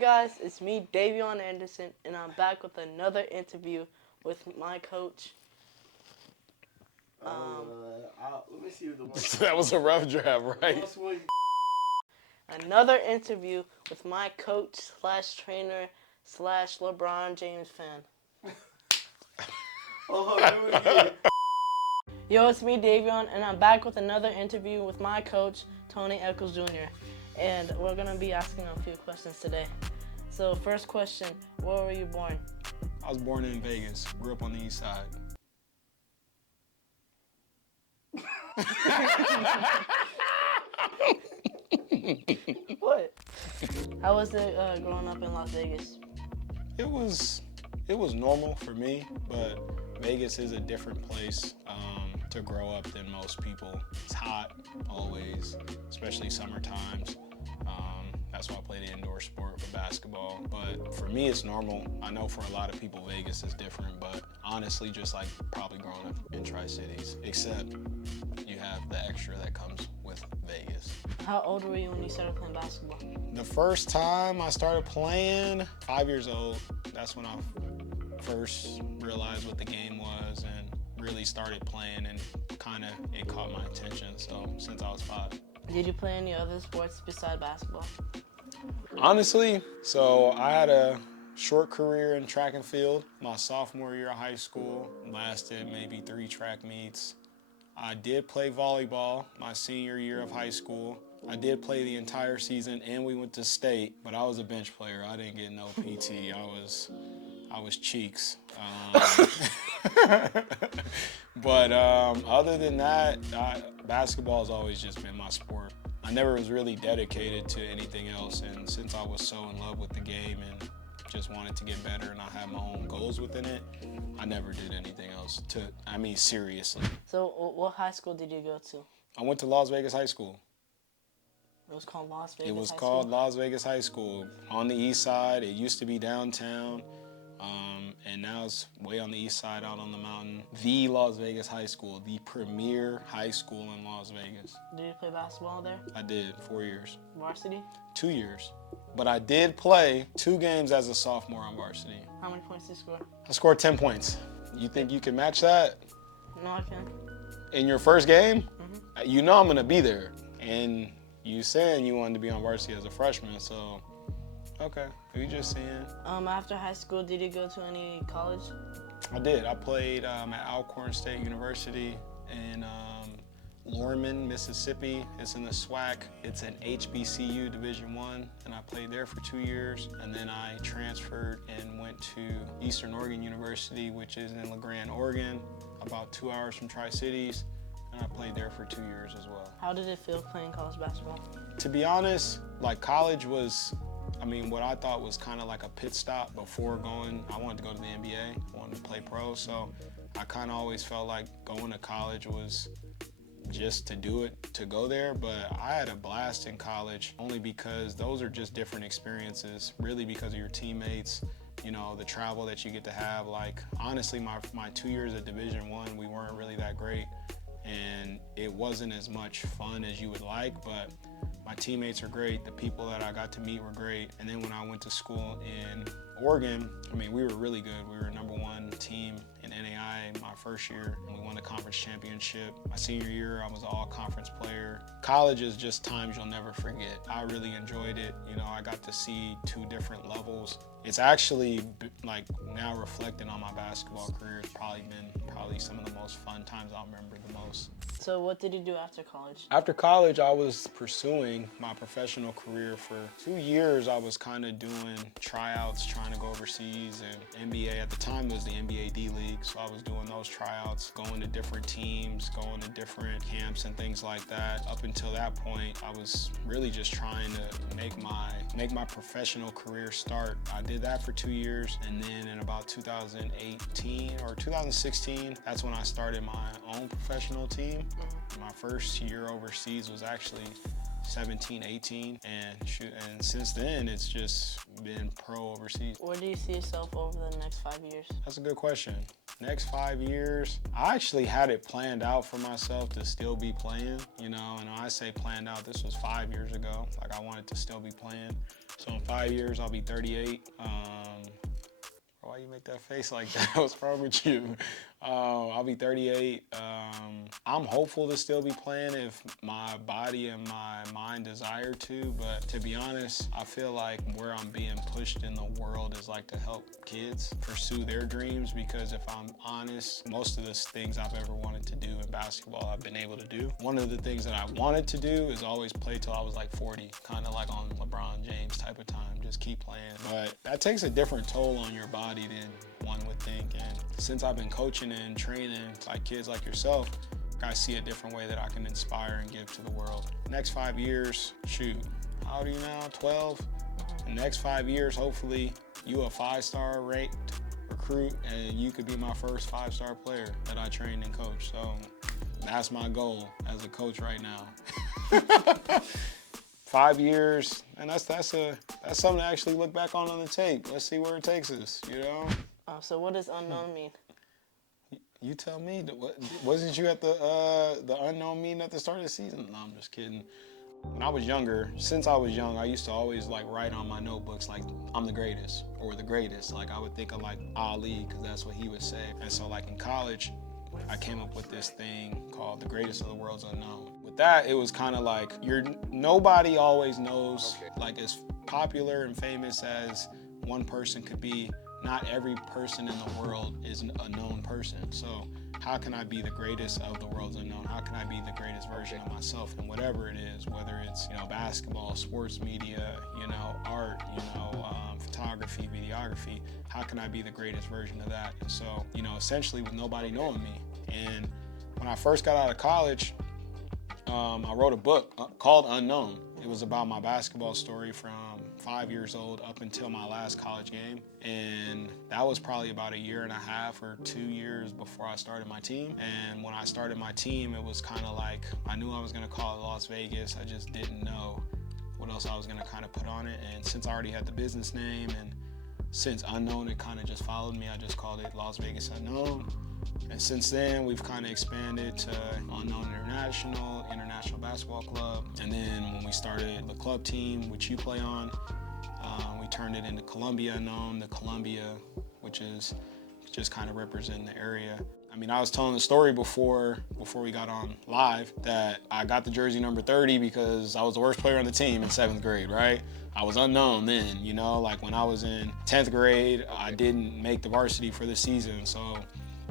guys, it's me, Davion Anderson, and I'm back with another interview with my coach. Let me see the one. That was a rough draft, right? Another interview with my coach slash trainer slash LeBron James fan. Do it again. Yo, it's me, Davion, and I'm back with another interview with my coach, Eackles Jr. And we're gonna be asking a few questions today. So, first question: where were you born? I was born in Vegas. Grew up on the east side. What? How was it growing up in Las Vegas? It was normal for me, but Vegas is a different place to grow up than most people. It's hot always, especially summer times. That's why I play the indoor sport for basketball. But for me, it's normal. I know for a lot of people, Vegas is different, but honestly, just like probably growing up in Tri-Cities, except you have the extra that comes with Vegas. How old were you when you started playing basketball? The first time I started playing, 5 years old. That's when I first realized what the game was and really started playing, and kind of it caught my attention. So since I was 5. Did you play any other sports besides basketball? Honestly, so I had a short career in track and field. My sophomore year of high school lasted maybe 3 track meets. I did play volleyball my senior year of high school. I did play the entire season, and we went to state, but I was a bench player. I didn't get no PT. I was cheeks. But other than that, basketball has always just been my sport. I never was really dedicated to anything else, and since I was so in love with the game and just wanted to get better and I had my own goals within it, I never did anything else seriously. So what high school did you go to? I went to Las Vegas High School. It was called Las Vegas High School? It was called Las Vegas High School. On the east side, it used to be downtown, and now it's way on the east side out on the mountain. The Las Vegas High School, the premier high school in Las Vegas. Did you play basketball there? I did, 4 years. Varsity? 2 years. But I did play 2 games as a sophomore on varsity. How many points did you score? I scored 10 points. You think you can match that? No, I can. In your first game? Mm-hmm. You know I'm going to be there. And you saying you wanted to be on varsity as a freshman, so okay. We just seeing. After high school, did you go to any college? I did. I played at Alcorn State University in Lorman, Mississippi. It's in the SWAC. It's an HBCU Division I, and I played there for 2 years. And then I transferred and went to Eastern Oregon University, which is in LaGrande, Oregon, about 2 hours from Tri-Cities. And I played there for 2 years as well. How did it feel playing college basketball? To be honest, like college was, what I thought was kind of like a pit stop before going. I wanted to go to the NBA. I wanted to play pro, so I kind of always felt like going to college was just to do it, to go there. But I had a blast in college only because those are just different experiences, really because of your teammates, the travel that you get to have. Like, honestly, my 2 years at Division I, we weren't really that great. And it wasn't as much fun as you would like, but my teammates are great. The people that I got to meet were great. And then when I went to school in Oregon, we were really good. We were #1 team in NAI my first year, and we won the conference championship. My senior year, I was an all-conference player. College is just times you'll never forget. I really enjoyed it. I got to see 2 different levels. It's actually, like, now reflecting on my basketball career, it's probably been some of the most fun times I'll remember the most. So what did you do after college? After college, I was pursuing my professional career for 2 years. I was kind of doing tryouts, trying to go overseas, and NBA at the time was the NBA D-League, so I was doing those tryouts, going to different teams, going to different camps and things like that. Up until that point, I was really just trying to make my professional career start. I did that for 2 years, and then in about 2018 or 2016, that's when I started my own professional team. My first year overseas was actually 17, 18, and since then it's just been pro overseas. Where do you see yourself over the next 5 years? That's a good question. Next 5 years, I actually had it planned out for myself to still be playing, you know, and when I say planned out, this was 5 years ago. Like, I wanted to still be playing. So in 5 years, I'll be 38. Why you make that face like that? What's wrong with you? I'll be 38. I'm hopeful to still be playing if my body and my mind desire to, but to be honest, I feel like where I'm being pushed in the world is like to help kids pursue their dreams, because if I'm honest, most of the things I've ever wanted to do in basketball, I've been able to do. One of the things that I wanted to do is always play till I was like 40, kind of like on LeBron James type of time, just keep playing. But that takes a different toll on your body than one would think. And since I've been coaching and training like kids like yourself, I see a different way that I can inspire and give to the world. Next 5 years, shoot, how old are you now? 12? The next 5 years, hopefully, you a 5-star ranked recruit, and you could be my first 5-star player that I trained and coached. So that's my goal as a coach right now. 5 years, and that's something to actually look back on the tape. Let's see where it takes us, you know? So what does unknown mean? You tell me. Wasn't you at the unknown meeting at the start of the season? No, I'm just kidding. When I was younger, since I was young, I used to always like write on my notebooks like I'm the greatest or the greatest. Like I would think of like Ali, because that's what he would say. And so like in college, I came up with this thing called the greatest of the world's unknown. With that, it was kind of like nobody always knows, like as popular and famous as one person could be, not every person in the world is a known person. So how can I be the greatest of the world's unknown? How can I be the greatest version of myself in whatever it is, whether it's, you know, basketball, sports media, you know, art, you know, photography, videography. How can I be the greatest version of that? And so, you know, essentially with nobody knowing me. And when I first got out of college, I wrote a book called Unknown. It was about my basketball story from 5 years old up until my last college game. And that was probably about 1.5 years or 2 years before I started my team. And when I started my team, it was kind of like, I knew I was gonna call it Las Vegas. I just didn't know what else I was gonna kind of put on it. And since I already had the business name, and since Unknown, it kind of just followed me, I just called it Las Vegas Unknown. And since then, we've kind of expanded to Unknown International Basketball Club. And then when we started the club team, which you play on, we turned it into Columbia Unknown, the Columbia, which is just kind of representing the area. I mean, I was telling the story before we got on live that I got the jersey number 30 because I was the worst player on the team in 7th grade, right? I was unknown then, you know, like when I was in 10th grade, I didn't make the varsity for the season. So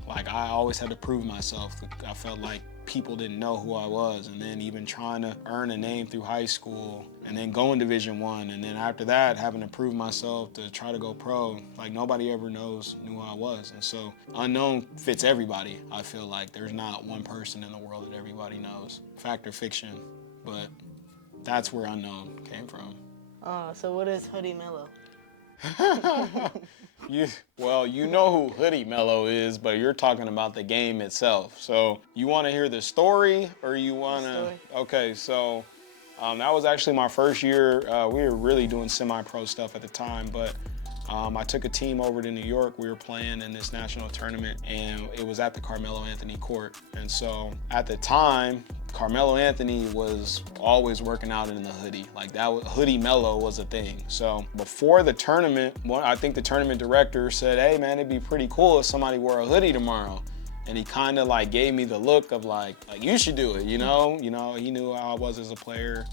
like I always had to prove myself. I felt like people didn't know who I was, and then even trying to earn a name through high school and then going Division I, and then after that having to prove myself to try to go pro, like nobody ever knew who I was. And so unknown fits everybody. I feel like there's not one person in the world that everybody knows. Fact or fiction, but that's where unknown came from. So what is Hoodie Mellow? You know who Hoodie Mellow is, but you're talking about the game itself. So you want to hear the story, or you want to? Okay, so that was actually my first year. We were really doing semi-pro stuff at the time, but I took a team over to New York. We were playing in this national tournament, and it was at the Carmelo Anthony court. And so at the time, Carmelo Anthony was always working out in the hoodie. Like Hoodie Mellow was a thing. So before the tournament, I think the tournament director said, "Hey man, it'd be pretty cool if somebody wore a hoodie tomorrow." And he kind of like gave me the look of like you should do it, you know? You know, he knew how I was as a player.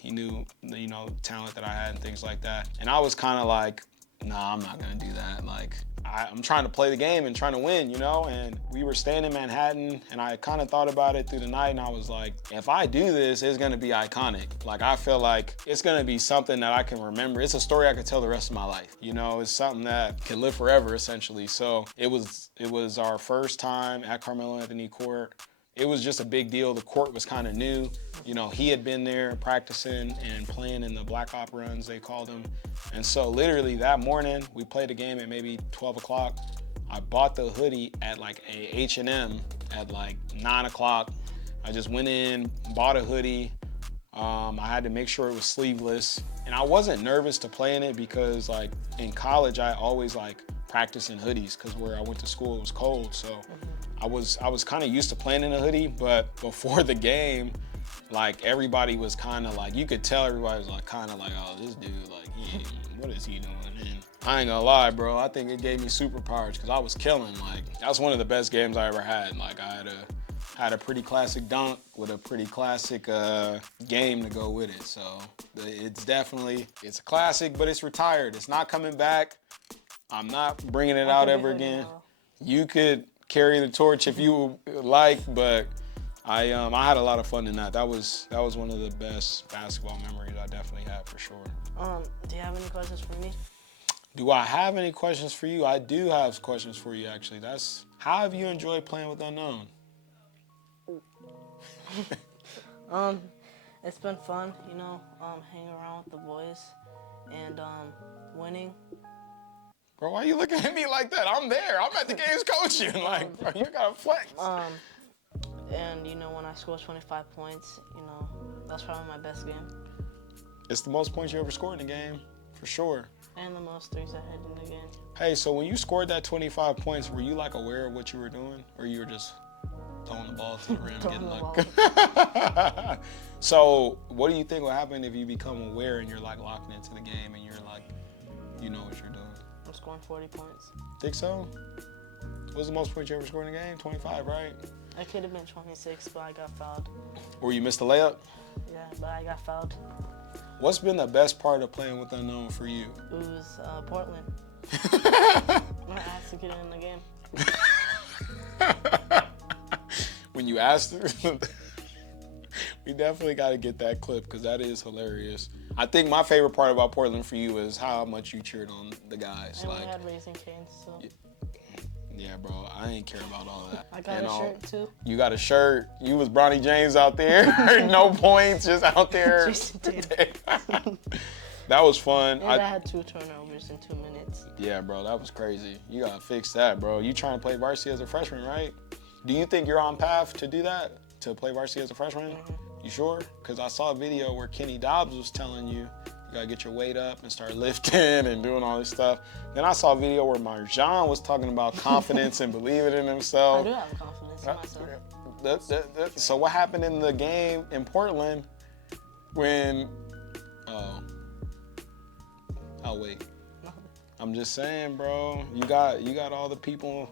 He knew, you know, talent that I had and things like that. And I was kind of like, nah, I'm not gonna do that. Like, I'm trying to play the game and trying to win, you know? And we were staying in Manhattan, and I kind of thought about it through the night, and I was like, if I do this, it's gonna be iconic. Like, I feel like it's gonna be something that I can remember. It's a story I could tell the rest of my life. You know, it's something that can live forever, essentially. So it was our first time at Carmelo Anthony court. It was just a big deal. The court was kind of new. You know, he had been there practicing and playing in the black op runs, they called them. And so literally that morning, we played a game at maybe 12 o'clock. I bought the hoodie at like a H&M at like 9 o'clock. I just went in, bought a hoodie. I had to make sure it was sleeveless. And I wasn't nervous to play in it because like in college, I always like practice in hoodies because where I went to school it was cold. So I was kind of used to playing in a hoodie, but before the game, like everybody was kind of like, you could tell everybody was like kind of like, oh, this dude, like, what is he doing? And I ain't gonna lie, bro, I think it gave me superpowers because I was killing. Like, that's one of the best games I ever had. Like, I had a pretty classic dunk with a pretty classic game to go with it. So it's a classic, but it's retired. It's not coming back. I'm not bringing it out ever again. You could carry the torch if you would like, but I had a lot of fun in that. That was one of the best basketball memories I definitely had for sure. Do you have any questions for me? Do I have any questions for you? I do have questions for you actually. How have you enjoyed playing with Unknown? It's been fun, hanging around with the boys and winning. Bro, why are you looking at me like that? I'm there. I'm at the games coaching. Like, bro, you gotta flex. And when I score 25 points, that's probably my best game. It's the most points you ever scored in a game, for sure. And the most threes I had in the game. Hey, so when you scored that 25 points, were you like aware of what you were doing, or you were just throwing the ball to the rim, getting lucky? So, what do you think will happen if you become aware and you're like locked into the game and you're like, you know what you're doing? I'm scoring 40 points. Think so? What's the most points you ever scored in a game? 25, right? It could have been 26, but I got fouled. Or you missed the layup? Yeah, but I got fouled. What's been the best part of playing with Unknown for you? It was Portland. I asked to get in the game. When you asked, we definitely got to get that clip because that is hilarious. I think my favorite part about Portland for you is how much you cheered on the guys. And like, we had Raising Cane's, so. Yeah, bro, I ain't care about all that. I got a shirt too. You got a shirt. You was Bronny James out there. No points, just out there. That was fun. And I had 2 turnovers in 2 minutes. Yeah, bro, that was crazy. You gotta fix that, bro. You trying to play varsity as a freshman, right? Do you think you're on path to do that? To play varsity as a freshman? You sure? Because I saw a video where Kenny Dobbs was telling you gotta get your weight up and start lifting and doing all this stuff. Then I saw a video where Marjan was talking about confidence and believing in himself. I do have confidence in myself. So what happened in the game in Portland when, I'll wait. I'm just saying, bro, you got all the people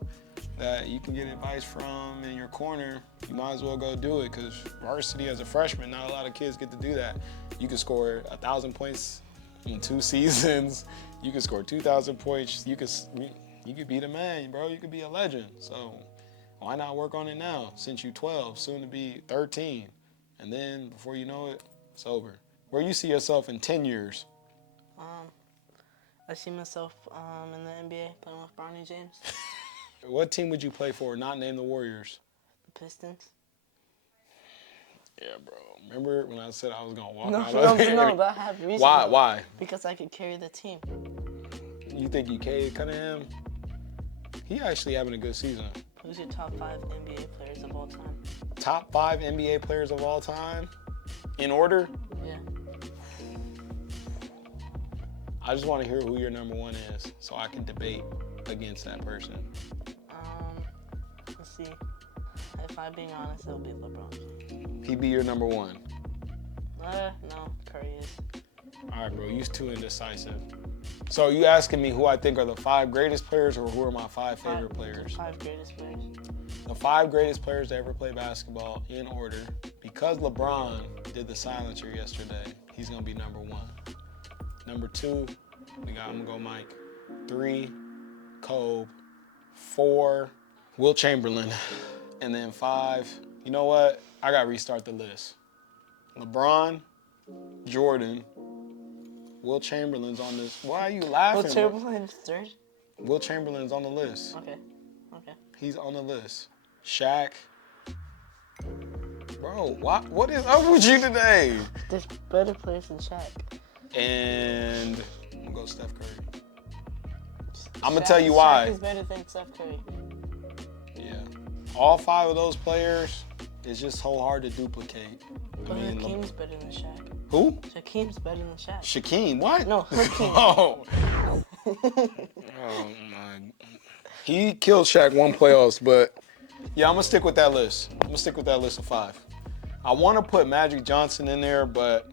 that you can get advice from in your corner. You might as well go do it because varsity as a freshman, not a lot of kids get to do that. You can score 1,000 points in 2 seasons. You can score 2,000 points. You could be the man, bro. You could be a legend. So why not work on it now since you're 12, soon to be 13. And then before you know it, it's over. Where you see yourself in 10 years? I see myself in the NBA playing with Bronny James. What team would you play for, not name the Warriors? The Pistons. Yeah, bro. Remember when I said I was going to walk No, out? no, but I have reason. Why? Because I could carry the team. You think you carry Cunningham? He actually having a good season. Who's your top 5 NBA players of all time? Top 5 NBA players of all time? In order? Yeah. I just want to hear who your number 1 is so I can debate against that person. Let's see. If I'm being honest, it'll be LeBron. He be your number 1? No, Curry is. All right, bro, you're too indecisive. So you asking me who I think are the 5 greatest players or who are my 5 favorite players? The 5 greatest players. The 5 greatest players to ever play basketball in order. Because LeBron did the silencer yesterday, he's going to be number 1. Number 2, I'm going to go Mike. 3, Kobe. 4, Will Chamberlain. And then 5, you know what? I got to restart the list. LeBron, Jordan, Will Chamberlain's on this. Why are you laughing? Will Chamberlain's 3rd? Will Chamberlain's on the list. Okay. He's on the list. Shaq. Bro, what is up with you today? There's better players than Shaq. And I'm going to go Steph Curry. I'm going to tell you why. Shaq is better than Steph Curry. Yeah. All 5 of those players is just so hard to duplicate. But Hakeem's better than Shaq. Who? Shaquem's better than Shaq. Shaquem, what? No, Hakeem. Oh. Oh my! He killed Shaq one playoffs, but yeah, I'm gonna stick with that list. I'm gonna stick with that list of 5. I want to put Magic Johnson in there, but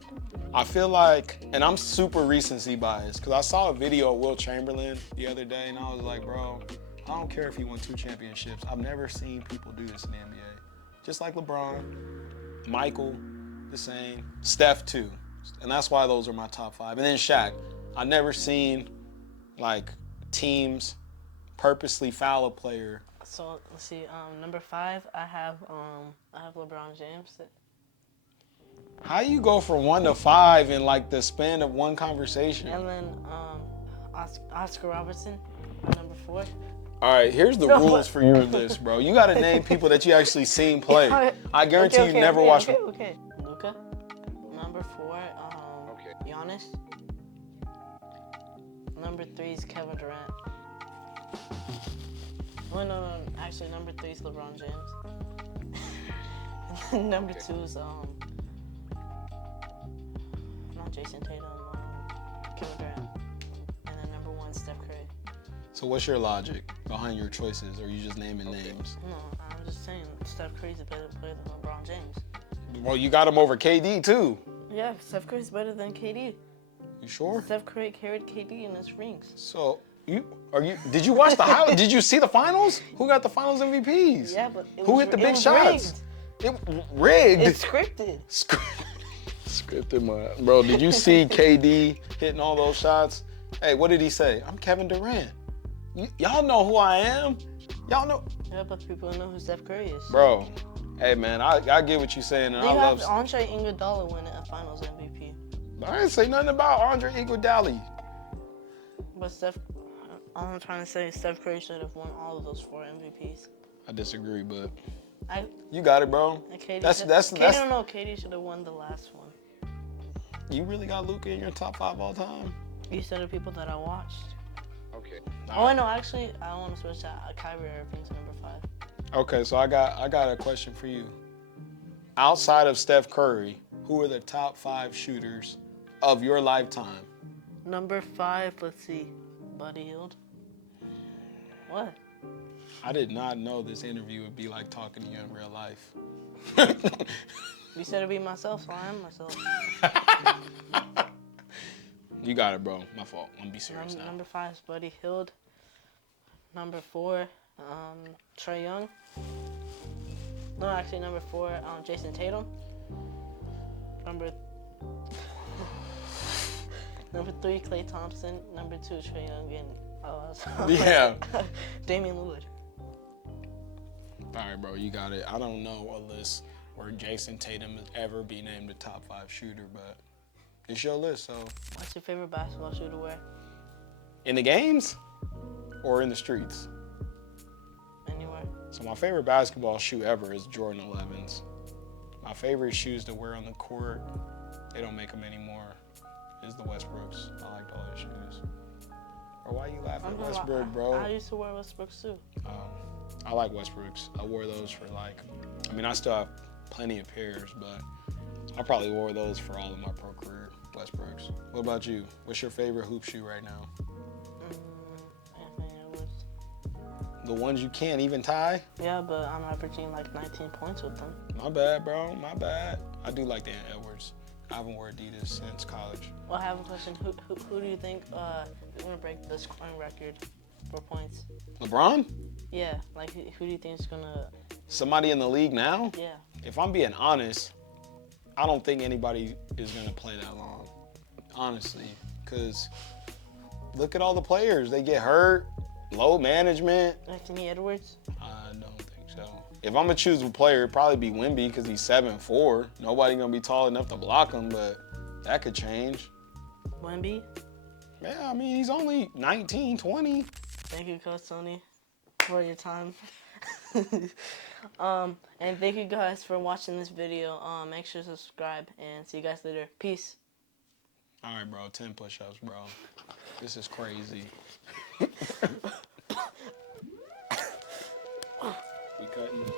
I feel like, and I'm super recency biased, because I saw a video of Will Chamberlain the other day, and I was like, bro, I don't care if he won 2 championships. I've never seen people do this in the NBA. Just like LeBron, Michael, the same, Steph too, and that's why those are my top 5. And then Shaq, I never seen like teams purposely foul a player. So let's see. Number 5, I have LeBron James. How you go from 1 to 5 in like the span of one conversation? And then Oscar Robertson, number 4. All right, here's the rules for your list, bro. You got to name people that you actually seen play. I guarantee you never watched. Okay. Luka, number 4. Giannis. Number 3 is Kevin Durant. Oh no. Actually, number 3 is LeBron James. Number 2 is not Jason Tatum. Kevin Durant. And then number 1 is Steph Curry. So what's your logic behind your choices? Or are you just naming names? No, I'm just saying Steph Curry's a better player than LeBron James. Well, you got him over KD too. Yeah, Steph Curry's better than KD. You sure? Steph Curry carried KD in his rings. So did you watch the highlight? Did you see the finals? Who got the finals MVPs? Yeah, but who hit the big shots? Rigged. It's scripted. Scripted, man. Bro, did you see KD hitting all those shots? Hey, what did he say? I'm Kevin Durant. Y'all know who I am. Y'all know. Yeah, but people know who Steph Curry is. Bro, hey man, I get what you're saying, and They I love. have Andre Iguodala winning a Finals MVP. I didn't say nothing about Andre Iguodala. But all I'm trying to say is Steph Curry should have won all of those 4 MVPs. I disagree, but I you got it, bro. That's don't know. KD should have won the last one. You really got Luka in your top 5 all time? You said the people that I watched. Okay. Oh, no, actually, I want to switch to Kyrie Irving to number 5. Okay, so I got a question for you. Outside of Steph Curry, who are the top 5 shooters of your lifetime? Number 5, let's see, Buddy Hield. What? I did not know this interview would be like talking to you in real life. You said to be myself, so I am myself. You got it, bro. My fault. I'm gonna be serious now. Number 5 is Buddy Hield. Number 4, Trae Young. No, actually, number 4, Jason Tatum. Number 3, Klay Thompson. Number 2, Trae Young, and Yeah. Damian Lillard. All right, bro, you got it. I don't know a list where Jason Tatum has ever be named a top 5 shooter, but it's your list, so. What's your favorite basketball shoe to wear? In the games or in the streets? Anywhere. So my favorite basketball shoe ever is Jordan 11s. My favorite shoes to wear on the court, they don't make them anymore, is the Westbrooks. I liked all their shoes. Or why you laughing at Westbrook, bro? I used to wear Westbrooks too. I like Westbrooks. I wore those for I still have plenty of pairs, but I probably wore those for all of my pro career, Westbrooks. What about you? What's your favorite hoop shoe right now? Anthony Edwards. The ones you can't even tie? Yeah, but I'm averaging like 19 points with them. My bad, bro. My bad. I do like the Edwards. I haven't worn Adidas since college. Well, I have a question. Who do you think is going to break the scoring record for points? LeBron? Yeah, like who do you think is going to... Somebody in the league now? Yeah. If I'm being honest, I don't think anybody is going to play that long, honestly, because look at all the players. They get hurt, low management. Anthony Edwards? I don't think so. If I'm going to choose a player, it'd probably be Wemby because he's 7'4". Nobody going to be tall enough to block him, but that could change. Wemby? Yeah, I mean, he's only 19, 20. Thank you, Coach Tony, for your time. And thank you guys for watching this video. Make sure to subscribe and see you guys later. Peace. All right, bro, 10 push-ups, bro. This is crazy. We cutting.